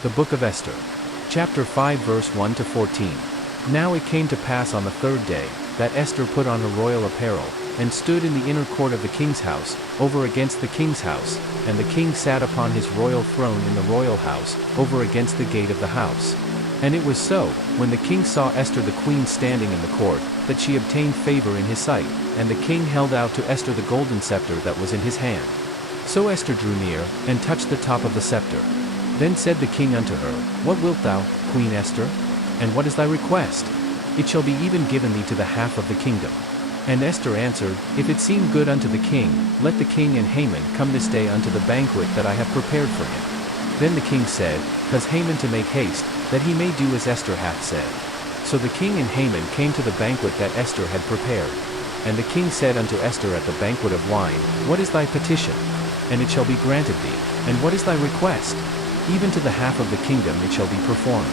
The Book of Esther. Chapter 5 verse 1 to 14. Now it came to pass on the third day, that Esther put on her royal apparel, and stood in the inner court of the king's house, over against the king's house, and the king sat upon his royal throne in the royal house, over against the gate of the house. And it was so, when the king saw Esther the queen standing in the court, that she obtained favor in his sight, and the king held out to Esther the golden scepter that was in his hand. So Esther drew near, and touched the top of the scepter. Then said the king unto her, What wilt thou, Queen Esther? And what is thy request? It shall be even given thee to the half of the kingdom. And Esther answered, If it seem good unto the king, let the king and Haman come this day unto the banquet that I have prepared for him. Then the king said, Cause Haman to make haste, that he may do as Esther hath said. So the king and Haman came to the banquet that Esther had prepared. And the king said unto Esther at the banquet of wine, What is thy petition? And it shall be granted thee. And what is thy request? Even to the half of the kingdom it shall be performed.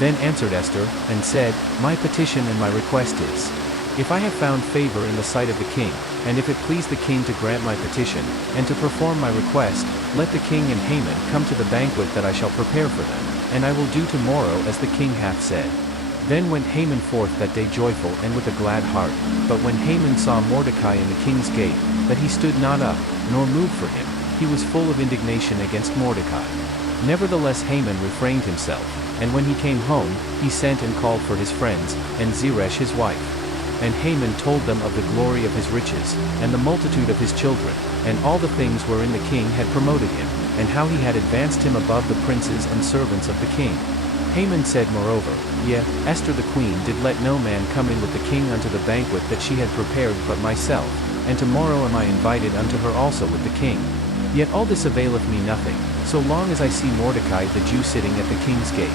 Then answered Esther, and said, My petition and my request is, If I have found favor in the sight of the king, and if it please the king to grant my petition, and to perform my request, let the king and Haman come to the banquet that I shall prepare for them, and I will do tomorrow as the king hath said. Then went Haman forth that day joyful and with a glad heart. But when Haman saw Mordecai in the king's gate, that he stood not up, nor moved for him, he was full of indignation against Mordecai. Nevertheless Haman refrained himself, and when he came home, he sent and called for his friends, and Zeresh his wife. And Haman told them of the glory of his riches, and the multitude of his children, and all the things wherein the king had promoted him, and how he had advanced him above the princes and servants of the king. Haman said moreover, Yea, Esther the queen did let no man come in with the king unto the banquet that she had prepared but myself, and tomorrow am I invited unto her also with the king. Yet all this availeth me nothing, so long as I see Mordecai the Jew sitting at the king's gate.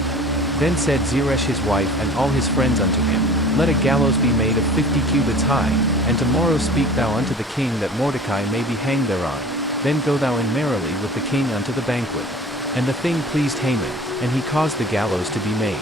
Then said Zeresh his wife and all his friends unto him, Let a gallows be made of 50 cubits high, and tomorrow speak thou unto the king that Mordecai may be hanged thereon. Then go thou in merrily with the king unto the banquet. And the thing pleased Haman, and he caused the gallows to be made.